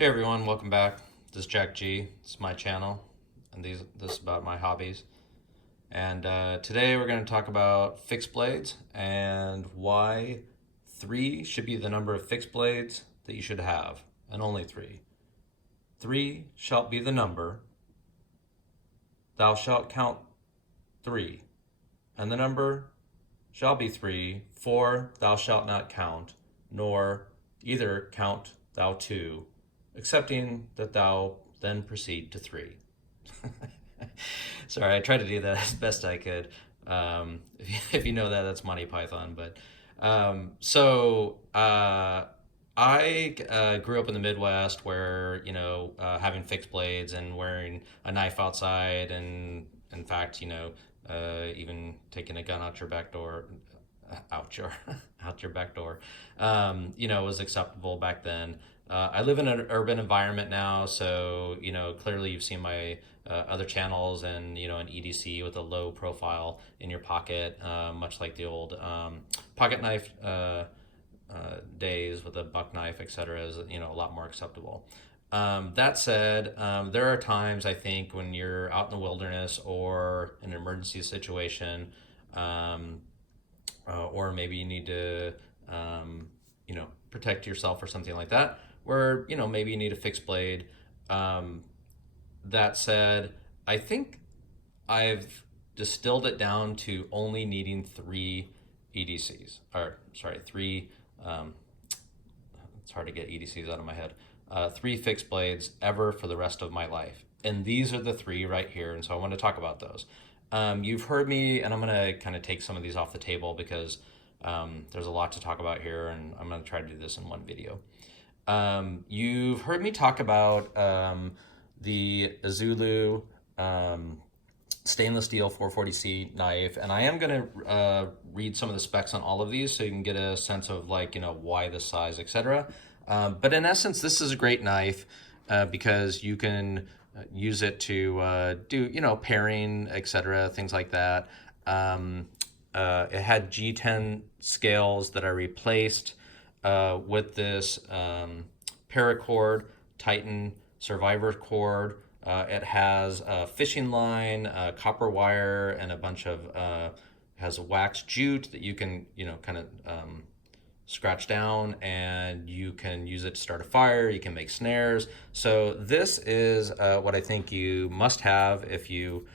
Hey everyone, welcome back. This is Jack G. This is my channel, and this is about my hobbies. And today we're going to talk about fixed blades and why 3 should be the number of fixed blades that you should have, and only 3. 3 shall be the number, thou shalt count 3, and the number shall be 3, for thou shalt not count, nor either count thou 2, excepting that thou then proceed to 3. Sorry, I tried to do that as best I could. If you know that, that's Monty Python. But I grew up in the Midwest where, having fixed blades and wearing a knife outside, and in fact, even taking a gun out your back door, out your out your back door, was acceptable back then. I live in an urban environment now, so clearly you've seen my other channels, and an EDC with a low profile in your pocket, much like the old pocket knife days with a buck knife, etc. is a lot more acceptable. That said, there are times I think when you're out in the wilderness or in an emergency situation, or maybe you need to, protect yourself or something like that, where, maybe you need a fixed blade. That said, I think I've distilled it down to only needing 3 EDCs, or sorry, 3, it's hard to get EDCs out of my head, 3 fixed blades ever for the rest of my life. And these are the 3 right here, and so I want to talk about those. You've heard me, and I'm going to kind of take some of these off the table because there's a lot to talk about here, and I'm going to try to do this in one video. You've heard me talk about the Izula stainless steel 440C knife, and I am going to read some of the specs on all of these so you can get a sense of why the size, etc. But in essence, this is a great knife because you can use it to do pairing, etc., things like that. It had G10 scales that I replaced with this paracord Titan Survivor cord. It has a fishing line, copper wire, and a bunch of has a wax jute that you can kind of scratch down, and you can use it to start a fire. You can make snares. So this is what I think you must have if you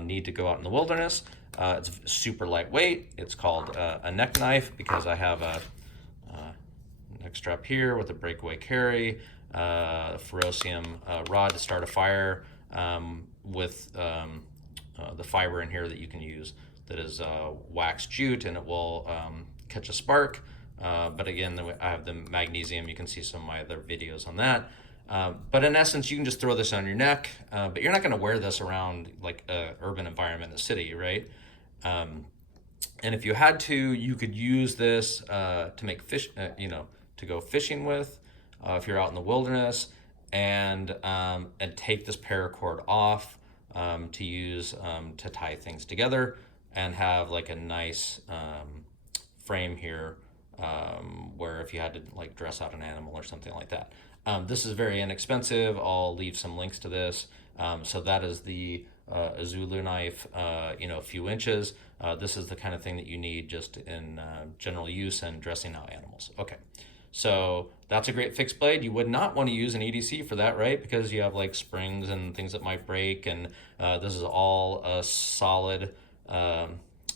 need to go out in the wilderness. It's super lightweight. It's called a neck knife because I have a neck strap here with a breakaway carry, a ferrocium rod to start a fire, with the fiber in here that you can use that is wax jute, and it will catch a spark. But again, I have the magnesium. You can see some of my other videos on that. But in essence, you can just throw this on your neck, but you're not going to wear this around like an urban environment in the city, right? And if you had to, you could use this to make fish, to go fishing with, if you're out in the wilderness, and take this paracord off to use to tie things together, and have like a nice frame here, where if you had to like dress out an animal or something like that. This is very inexpensive. I'll leave some links to this. So that is the Izula knife, a few inches. This is the kind of thing that you need just in general use and dressing out animals. Okay, so that's a great fixed blade. You would not want to use an EDC for that, right? Because you have like springs and things that might break, and this is all a solid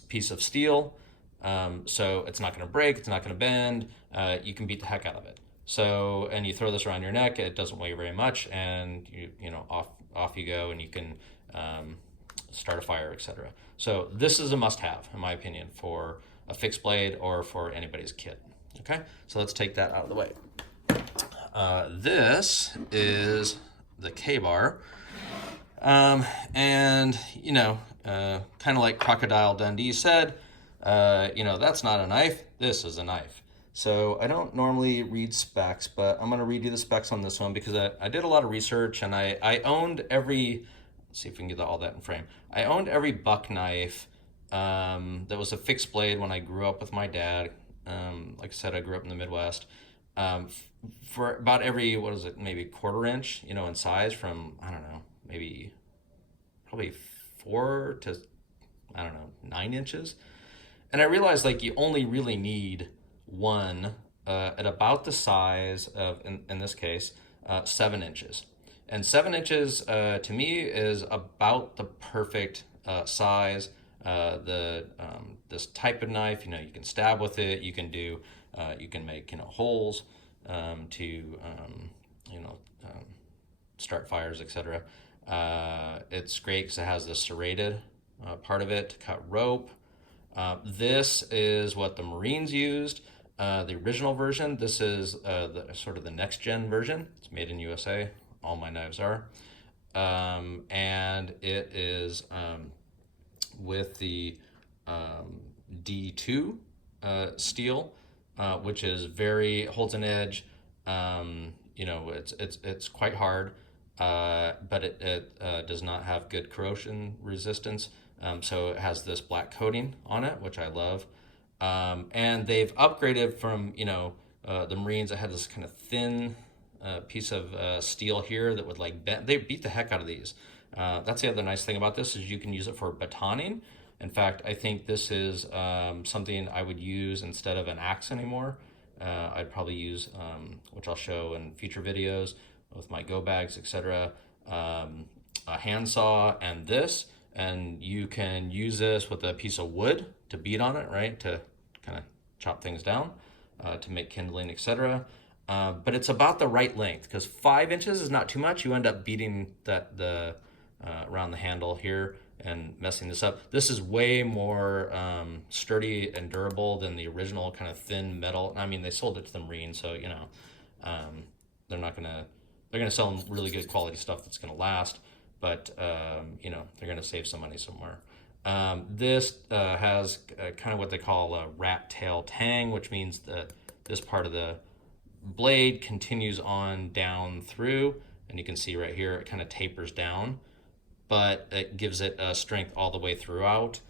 piece of steel. So it's not going to break, it's not going to bend. You can beat the heck out of it. So, and you throw this around your neck, it doesn't weigh very much, and off you go, and you can start a fire, etc. So this is a must-have, in my opinion, for a fixed blade or for anybody's kit. Okay, so let's take that out of the way. This is the K-bar, and kind of like Crocodile Dundee said, that's not a knife, this is a knife. So I don't normally read specs, but I'm going to read you the specs on this one because I did a lot of research, and I owned every, let's see if we can get all that in frame. I owned every buck knife that was a fixed blade when I grew up with my dad. Like I said, I grew up in the Midwest. For about every, what is it, maybe quarter inch, you know, in size, from, I don't know, maybe probably 4 to, I don't know, 9 inches. And I realized like you only really need one at about the size of, in this case, 7 inches. And 7 inches to me is about the perfect size. This type of knife, you know, you can stab with it. You can do, you can make, you know, holes to, you know, start fires, etc. It's great because it has the serrated part of it to cut rope. This is what the Marines used, the original version. This is the sort of the next gen version. It's made in USA. All my knives are. And it is with the D2 steel, which is holds an edge. You know, it's quite hard, but it does not have good corrosion resistance. So it has this black coating on it, which I love. And they've upgraded from, you know, the Marines. I had this kind of thin piece of steel here that would like bend. They beat the heck out of these. That's the other nice thing about this is you can use it for batoning. In fact, I think this is something I would use instead of an axe anymore. I'd probably use, which I'll show in future videos with my go bags, etc. A handsaw and this. And you can use this with a piece of wood to beat on it, right? To kind of chop things down, to make kindling, etc. But it's about the right length because 5 inches is not too much. You end up beating the around the handle here and messing this up. This is way more sturdy and durable than the original kind of thin metal. I mean, they sold it to the Marines, so you know they're gonna sell them really good quality stuff that's gonna last. But you know, they're going to save some money somewhere. This has kind of what they call a rat tail tang, which means that this part of the blade continues on down through, and you can see right here it kind of tapers down, but it gives it strength all the way throughout,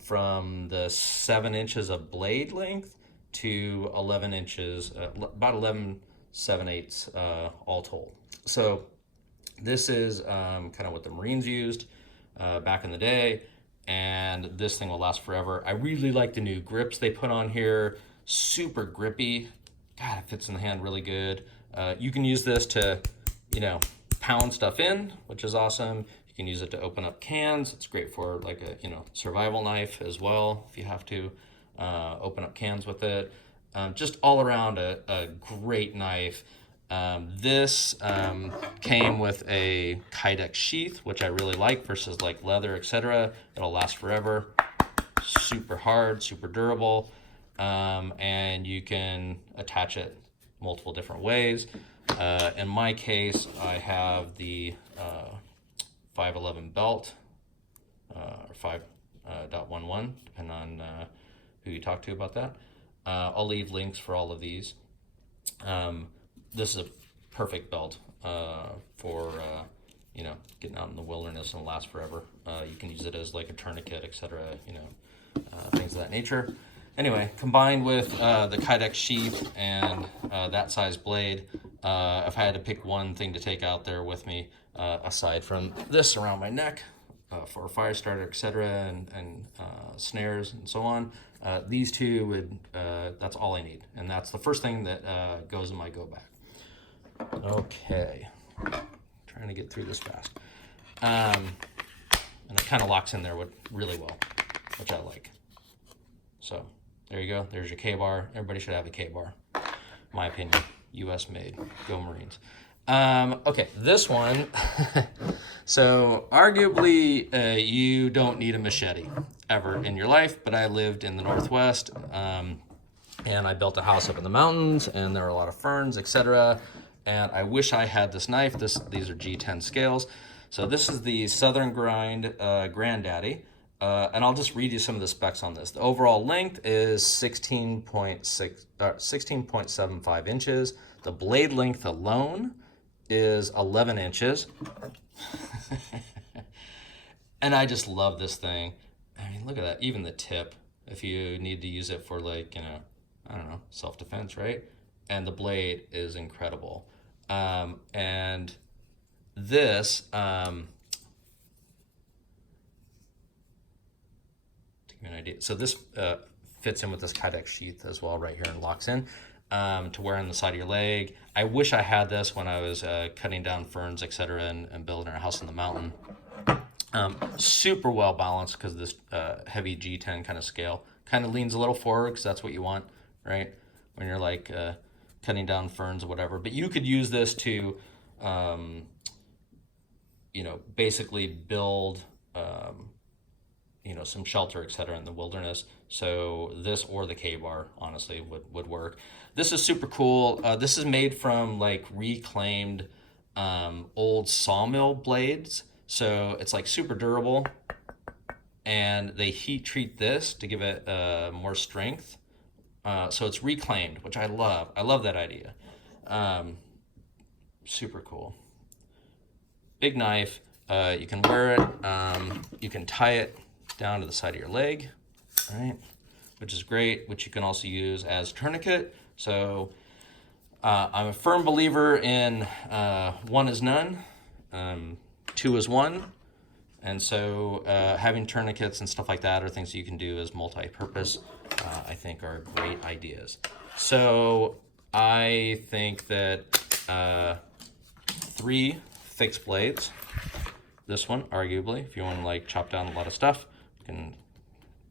from the 7 inches of blade length to 11 inches, about 11/7/8 all told. So this is kind of what the Marines used back in the day, and this thing will last forever. I really like the new grips they put on here. Super grippy. God, it fits in the hand really good. You can use this to, you know, pound stuff in, which is awesome. You can use it to open up cans. It's great for like a, you know, survival knife as well if you have to open up cans with it. Just all around a great knife. This came with a Kydex sheath, which I really like versus like leather, etc. It'll last forever. Super hard, super durable, and you can attach it multiple different ways. In my case, I have the 511 belt, or 5.11, depending on who you talk to about that. I'll leave links for all of these. This is a perfect belt for you know, getting out in the wilderness and last forever. You can use it as like a tourniquet, etc. You know, things of that nature. Anyway, combined with the Kydex sheath and that size blade, if I had to pick one thing to take out there with me, aside from this around my neck for a fire starter, etc., and snares and so on, these two would, that's all I need. And that's the first thing that goes in my go bag. Okay, trying to get through this fast. And it kind of locks in there really well, which I like. So there you go. There's your K-bar. Everybody should have a K-bar. My opinion. U.S. made. Go Marines. Okay, this one. So arguably, you don't need a machete ever in your life, but I lived in the Northwest, and I built a house up in the mountains, and there were a lot of ferns, etc. And I wish I had this knife. These are G10 scales. So this is the Southern Grind Grandaddy. And I'll just read you some of the specs on this. The overall length is 16.75 inches. The blade length alone is 11 inches. And I just love this thing. I mean, look at that. Even the tip, if you need to use it for like, you know, I don't know, self-defense, right? and the blade is incredible. And this, to give you an idea, so this fits in with this Kydex sheath as well right here and locks in to wear on the side of your leg. I wish I had this when I was cutting down ferns, etc., and building our house in the mountain. Super well balanced because this heavy G10 kind of scale kind of leans a little forward because that's what you want, right? When you're like cutting down ferns or whatever. But you could use this to, you know, basically build, you know, some shelter, etc. in the wilderness. So this or the K-bar, honestly, would work. This is super cool. This is made from like reclaimed old sawmill blades. So it's like super durable, and they heat treat this to give it more strength. So it's reclaimed, which I love. I love that idea. Super cool. Big knife. You can wear it. You can tie it down to the side of your leg, right? Which is great, which you can also use as tourniquet. So I'm a firm believer in one is none, two is one. And so having tourniquets and stuff like that are things you can do as multi-purpose, I think are great ideas. So I think that 3 fixed blades, this one, arguably, if you want to like chop down a lot of stuff, you can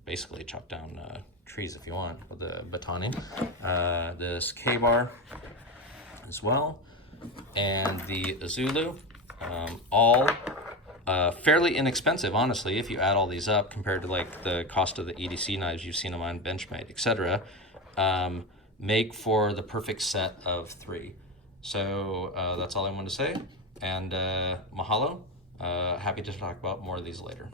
basically chop down trees if you want with the batoning. This K-bar as well, and the Izula, all fairly inexpensive, honestly, if you add all these up compared to like the cost of the EDC knives you've seen them on Benchmade, etc. Make for the perfect set of 3. So that's all I wanted to say, and mahalo. Happy to talk about more of these later.